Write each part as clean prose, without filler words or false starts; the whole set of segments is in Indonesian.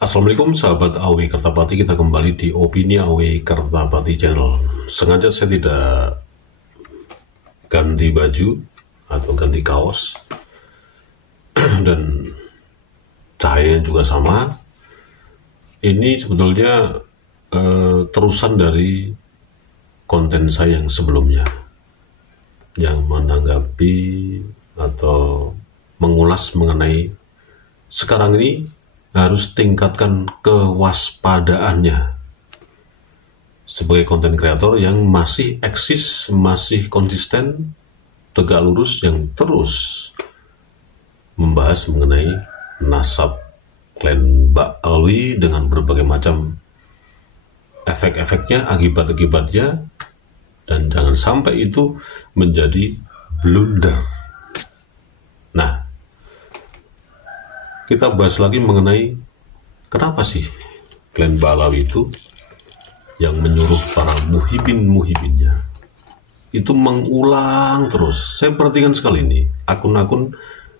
Assalamualaikum sahabat AW Kertapati, kita kembali di Opini AW Kertapati Channel. Sengaja saya tidak ganti baju atau ganti kaos dan cahayanya juga sama. Ini sebetulnya terusan dari konten saya yang sebelumnya, yang menanggapi atau mengulas mengenai sekarang ini harus tingkatkan kewaspadaannya sebagai konten kreator yang masih eksis, masih konsisten, tegak lurus, yang terus membahas mengenai nasab klan Ba'alwi dengan berbagai macam efek-efeknya, akibat-akibatnya, dan jangan sampai itu menjadi blunder. Nah, kita bahas lagi mengenai kenapa sih klan Ba'alwi itu yang menyuruh para muhibin-muhibinnya itu mengulang terus. Saya perhatikan sekali ini akun-akun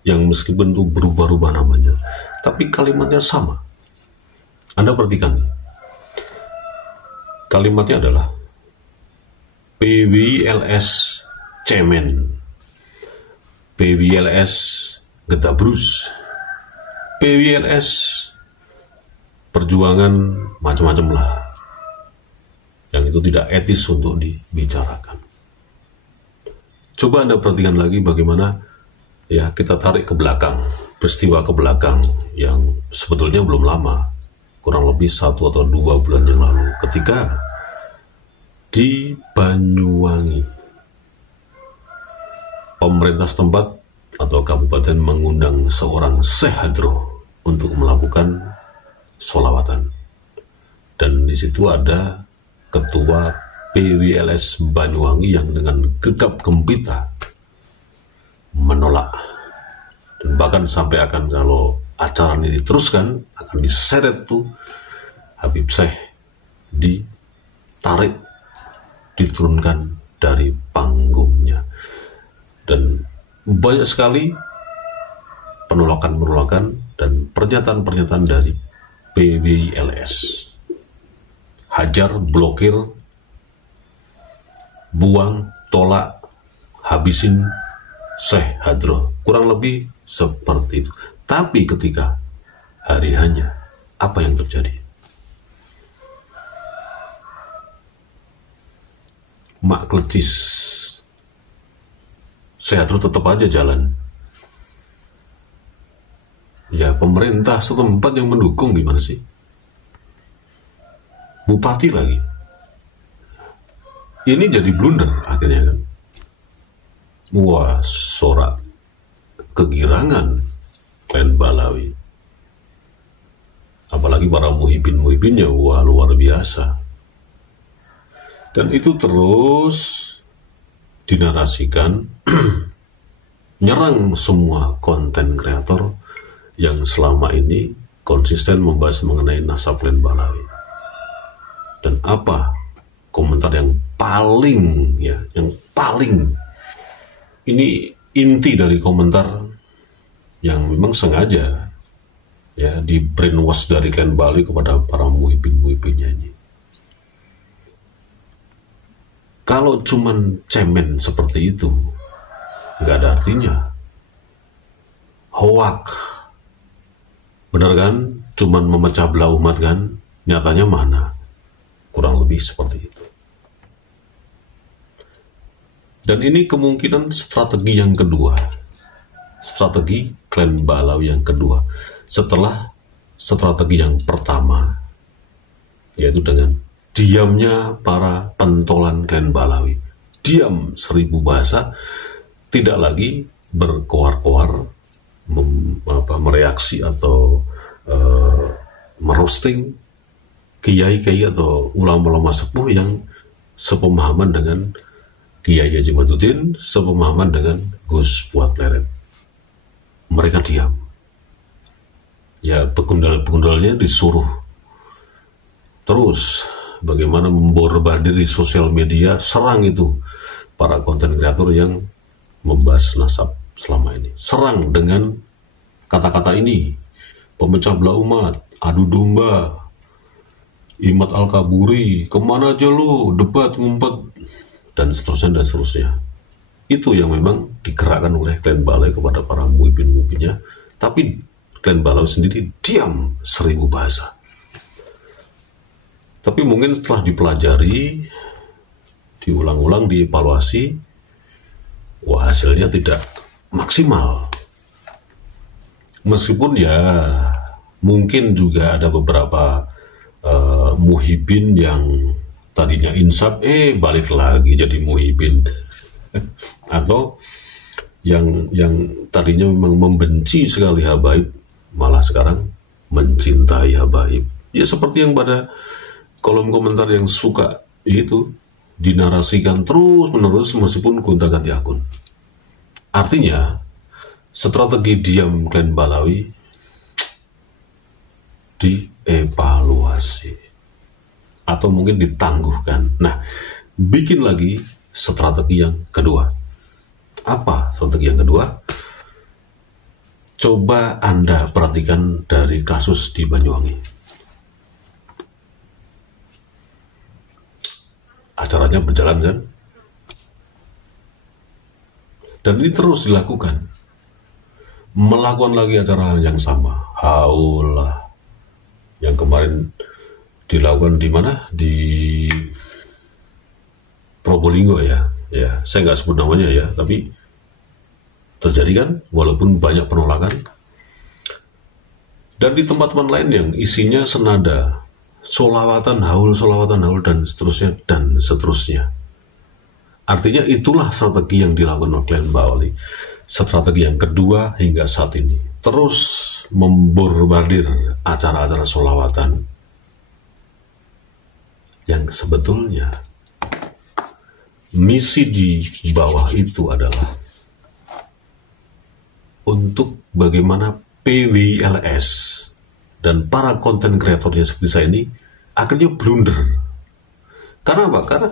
yang meskipun itu berubah-ubah namanya, tapi kalimatnya sama. Anda perhatikan nih, kalimatnya adalah PWLS cemen, PWLS getabrus, PWLS perjuangan macam-macam lah, yang itu tidak etis untuk dibicarakan. Coba Anda perhatikan lagi bagaimana ya, kita tarik ke belakang, peristiwa ke belakang yang sebetulnya belum lama, kurang lebih 1 atau 2 bulan yang lalu, ketika di Banyuwangi pemerintah setempat atau kabupaten mengundang seorang Syekh Hadroh untuk melakukan sholawatan, dan di situ ada ketua PWLS Banyuwangi yang dengan gegap gempita menolak, dan bahkan sampai akan, kalau acara ini diteruskan, akan diseret tuh Habib Syekh, ditarik, diturunkan dari panggungnya. Dan banyak sekali penolakan dan pernyataan-pernyataan dari PWLS. Hajar, blokir, buang, tolak, habisin Syekh Hadroh, kurang lebih seperti itu. Tapi ketika hari hanya, apa yang terjadi? Mak klecis, Syekh Hadroh tetap aja jalan. Ya, pemerintah setempat yang mendukung, gimana sih? Bupati lagi. Ini jadi blunder akhirnya kan. Wah, sorak kegirangan klan Ba'alwi. Apalagi para muhibin-muhibinnya, wah luar biasa. Dan itu terus dinarasikan nyerang semua konten kreator yang selama ini konsisten membahas mengenai nasab klan Ba'alwi. Dan apa komentar yang paling ini inti dari komentar yang memang sengaja ya di brainwash dari klan Ba'alwi kepada para muhibin-muhibinnya ini. Kalau cuman cemen seperti itu nggak ada artinya. Hoak, bener kan? Cuman memecah belah umat kan? Nyatanya mana? Kurang lebih seperti itu. Dan ini kemungkinan strategi yang kedua, strategi klan Ba'alwi yang kedua, setelah strategi yang pertama, yaitu dengan diamnya para pentolan klan Ba'alwi. Diam 1000 bahasa, tidak lagi berkoar-koar, mereaksi atau merosting kiai-kiai atau ulama-ulama sepuh yang sepemahaman dengan Kiai Haji Madudin, sepemahaman dengan Gus Fuad Pleret. Mereka diam. Ya, pegundal-pegundalnya disuruh terus bagaimana memborbardir di sosial media, serang itu para konten kreator yang membahas nasab selama ini. Serang dengan kata-kata ini, pemecah belah umat, adu domba, Imad Al-Kaburi, kemana aja lu, debat, ngumpet, dan seterusnya. Itu yang memang digerakkan oleh klan Balawi kepada para muhibin-muhibinnya, tapi klan Balawi sendiri diam 1000 bahasa. Tapi mungkin setelah dipelajari, diulang-ulang, dievaluasi, hasilnya tidak maksimal. Meskipun ya mungkin juga ada beberapa muhibin yang tadinya insaf, balik lagi jadi muhibin. Atau yang tadinya memang membenci sekali habaib, malah sekarang mencintai habaib. Ya seperti yang pada kolom komentar yang suka itu dinarasikan terus menerus meskipun gonta-ganti akun. Artinya strategi diam klan Balawi dievaluasi atau mungkin ditangguhkan. Nah, bikin lagi strategi yang kedua. Apa strategi yang kedua? Coba Anda perhatikan dari kasus di Banyuwangi. Acaranya berjalan kan? Dan ini terus dilakukan. Melakukan lagi acara yang sama. Haulah. Yang kemarin dilakukan di mana? Di Probolinggo ya. Ya, saya nggak sebut namanya ya, tapi terjadi kan, walaupun banyak penolakan. Dan di tempat-tempat lain yang isinya senada, solawatan haul, dan seterusnya. Artinya itulah strategi yang dilakukan oleh klan Balawi. Strategi yang kedua hingga saat ini. Terus membombardir acara-acara solawatan yang sebetulnya misi di bawah itu adalah untuk bagaimana PWLS dan para konten kreatornya seperti saya ini akhirnya blunder. Karena apa? Karena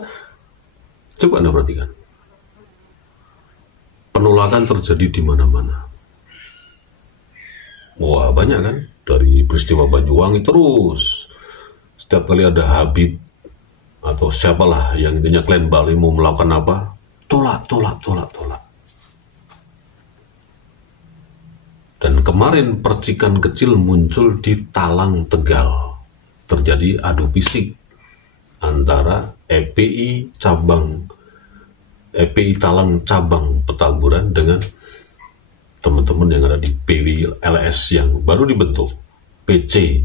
coba Anda perhatikan, penolakan terjadi di mana-mana. Wah, banyak kan? Dari peristiwa Banyuwangi terus. Setiap kali ada Habib atau siapalah yang intinya klan Balawi mau melakukan apa, tolak. Dan kemarin percikan kecil muncul di Talang, Tegal. Terjadi adu fisik antara EPI Talang cabang Petamburan dengan teman-teman yang ada di PWLS yang baru dibentuk, PC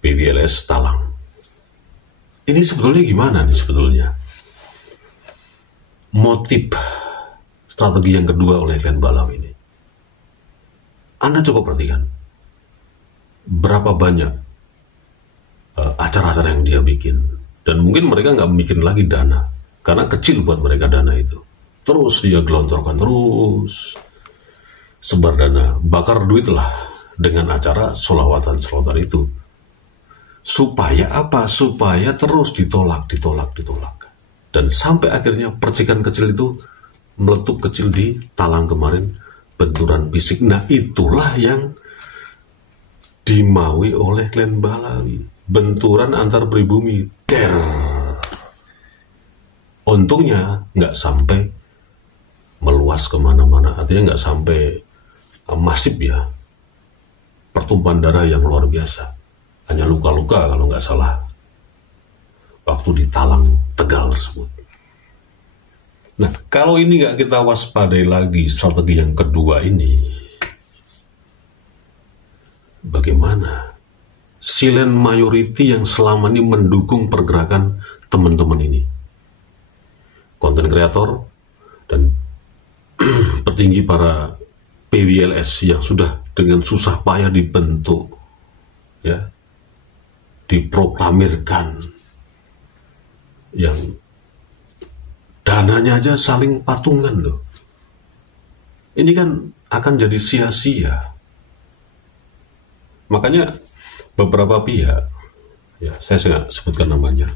PWLS Talang. Ini sebetulnya gimana nih sebetulnya? Motif strategi yang kedua oleh klan Balawi ini. Anda coba perhatikan, berapa banyak acara-acara yang dia bikin. Dan mungkin mereka nggak bikin lagi dana, karena kecil buat mereka dana itu. Terus dia gelontorkan terus, sebar dana, bakar duit lah dengan acara solawatan itu. Supaya apa? Supaya terus ditolak. Dan sampai akhirnya percikan kecil itu meletup kecil di Talang kemarin, benturan fisik. Nah, itulah yang dimaui oleh klan Balawi. Benturan antar pribumi. Untungnya nggak sampai meluas kemana-mana. Artinya nggak sampai masif ya. Pertumpahan darah yang luar biasa. Hanya luka-luka kalau nggak salah. Waktu di Talang, Tegal tersebut. Nah, kalau ini nggak kita waspadai lagi strategi yang kedua ini, bagaimana silent majority yang selama ini mendukung pergerakan teman-teman ini, konten kreator dan petinggi para PWLS yang sudah dengan susah payah dibentuk, ya, diproklamirkan, yang dananya aja saling patungan loh. Ini kan akan jadi sia-sia. Makanya beberapa pihak, ya saya nggak sebutkan namanya.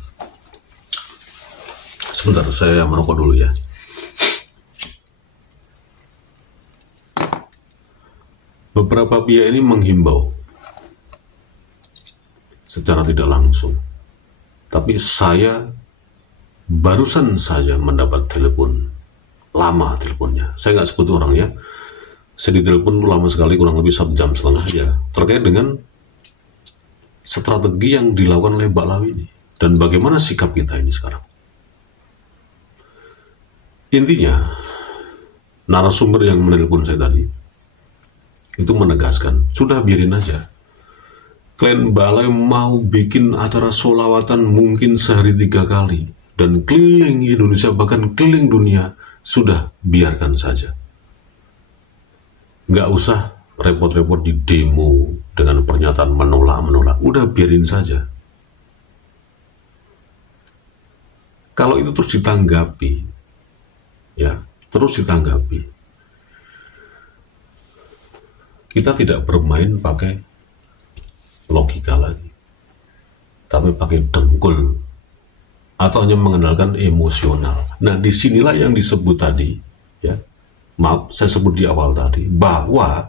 Sebentar, saya merokok dulu ya. Beberapa pihak ini menghimbau secara tidak langsung. Tapi saya barusan saja mendapat telepon, lama teleponnya. Saya nggak sebut orangnya. Saya ditelepon lama sekali, kurang lebih 1,5 jam ya, terkait dengan strategi yang dilakukan oleh Mbak Lawi ini dan bagaimana sikap kita ini sekarang. Intinya, narasumber yang menelpon saya tadi itu menegaskan, sudah biarin aja. Klien Mbak Lawi mau bikin acara sholawatan mungkin sehari 3 kali dan keliling Indonesia bahkan keliling dunia, sudah biarkan saja. Nggak usah repot-repot di demo dengan pernyataan menolak, udah biarin saja. Kalau itu terus ditanggapi, ya, terus ditanggapi, kita tidak bermain pakai logika lagi, tapi pakai dengkul atau hanya mengandalkan emosional. Nah, disinilah yang disebut tadi, ya, maaf, saya sebut di awal tadi, bahwa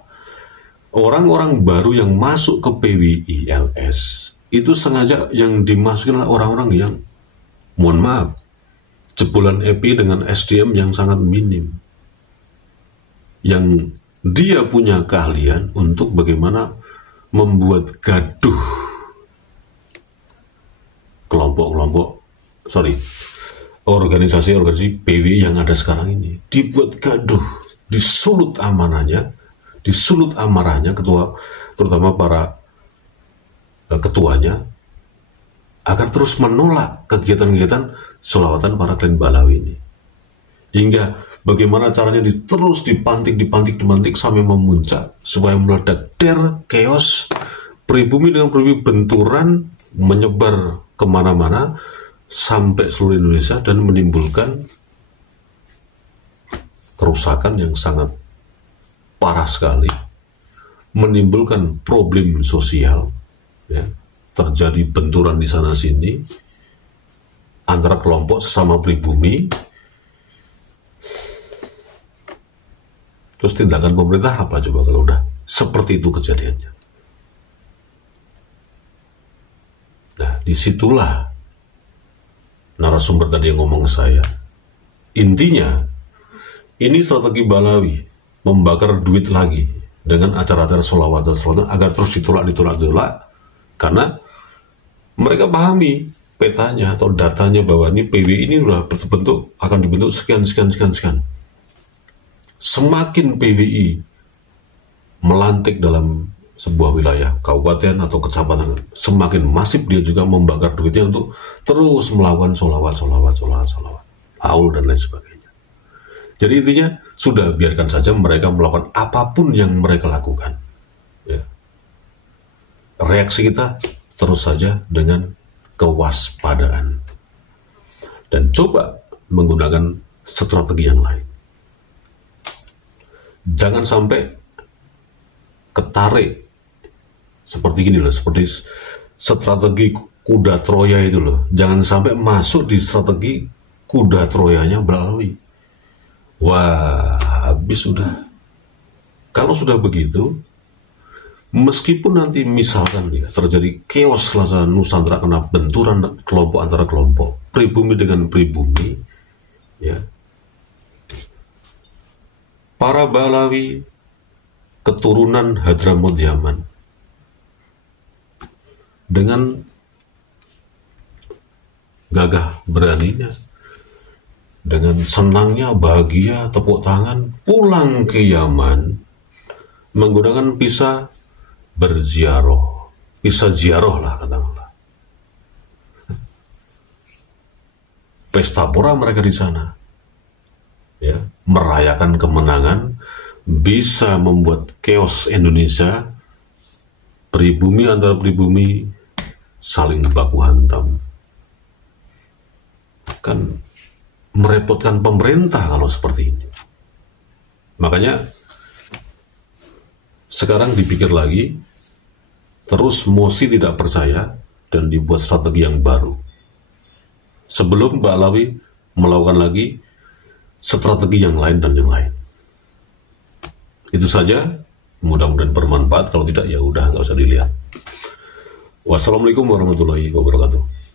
orang-orang baru yang masuk ke PWILS itu sengaja yang dimasukin adalah orang-orang yang, mohon maaf, jebolan EP dengan SDM yang sangat minim, yang dia punya keahlian untuk bagaimana membuat gaduh organisasi PW yang ada sekarang ini, dibuat gaduh, disulut amarahnya ketua, terutama para ketuanya, agar terus menolak kegiatan-kegiatan sholawatan para klien Mbak Lawi ini, hingga bagaimana caranya terus dipantik sampai memuncak supaya meledak, chaos, pribumi dengan pribumi benturan, menyebar kemana-mana sampai seluruh Indonesia dan menimbulkan kerusakan yang sangat parah sekali, menimbulkan problem sosial, ya, terjadi benturan di sana sini antara kelompok sesama pribumi. Terus tindakan pemerintah apa coba kalau udah seperti itu kejadiannya? Nah, disitulah narasumber tadi yang ngomong ke saya. Intinya, ini strategi Mbak Lawi membakar duit lagi dengan acara-acara sholawatan agar terus ditolak, karena mereka pahami petanya atau datanya bahwa ini PW ini sudah akan dibentuk sekian. Semakin PWI melantik dalam sebuah wilayah, kabupaten atau kecamatan, semakin masif dia juga membakar duitnya untuk terus melakukan sholawat, haul dan lain sebagainya. Jadi intinya sudah biarkan saja mereka melakukan apapun yang mereka lakukan. Ya. Reaksi kita terus saja dengan kewaspadaan dan coba menggunakan strategi yang lain. Jangan sampai ketarik seperti gini loh, seperti strategi kuda Troya itu loh. Jangan sampai masuk di strategi kuda Troyanya Mbak Lawi. Wah, habis sudah. Kalau sudah begitu, meskipun nanti misalkan ya, terjadi chaos Selasa Nusantara kena benturan kelompok antara kelompok, pribumi dengan pribumi, ya. Para Balawi keturunan Hadramut Yaman dengan gagah beraninya, dengan senangnya, bahagia, tepuk tangan, pulang ke Yaman menggunakan visa berziarah, visa ziarah lah katakanlah. Pesta pora mereka di sana, ya, merayakan kemenangan, bisa membuat chaos Indonesia, pribumi antara pribumi saling baku hantam. Kan merepotkan pemerintah kalau seperti ini. Makanya sekarang dipikir lagi, terus mosi tidak percaya dan dibuat strategi yang baru. Sebelum Mbak Lawi melakukan lagi strategi yang lain dan yang lain. Itu saja, mudah-mudahan bermanfaat. Kalau tidak ya udah, nggak usah dilihat. Wassalamualaikum warahmatullahi wabarakatuh.